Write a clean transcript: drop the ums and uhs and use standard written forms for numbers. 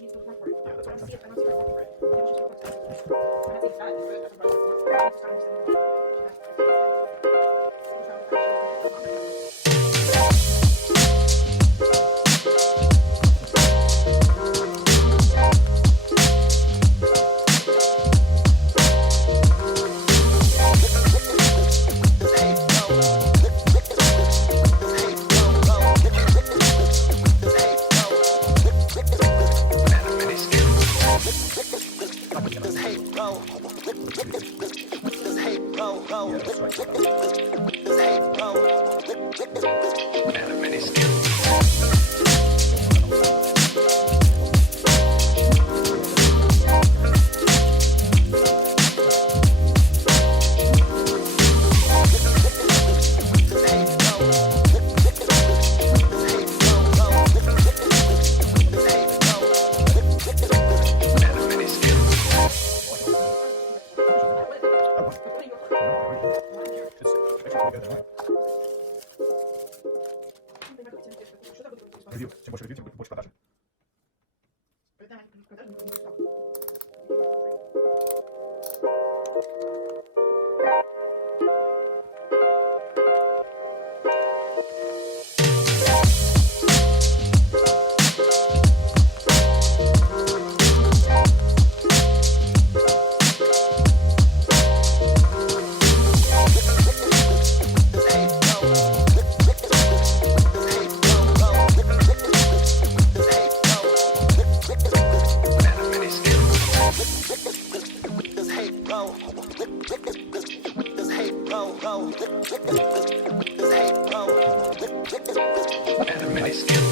she needs to work for it. I don't see it. I don't see her working for it. Maybe she should work for it. I'm not saying that is good. That's what I want. I need to start understanding Ревью. Чем больше ревью, тем больше продажи. Anime skill.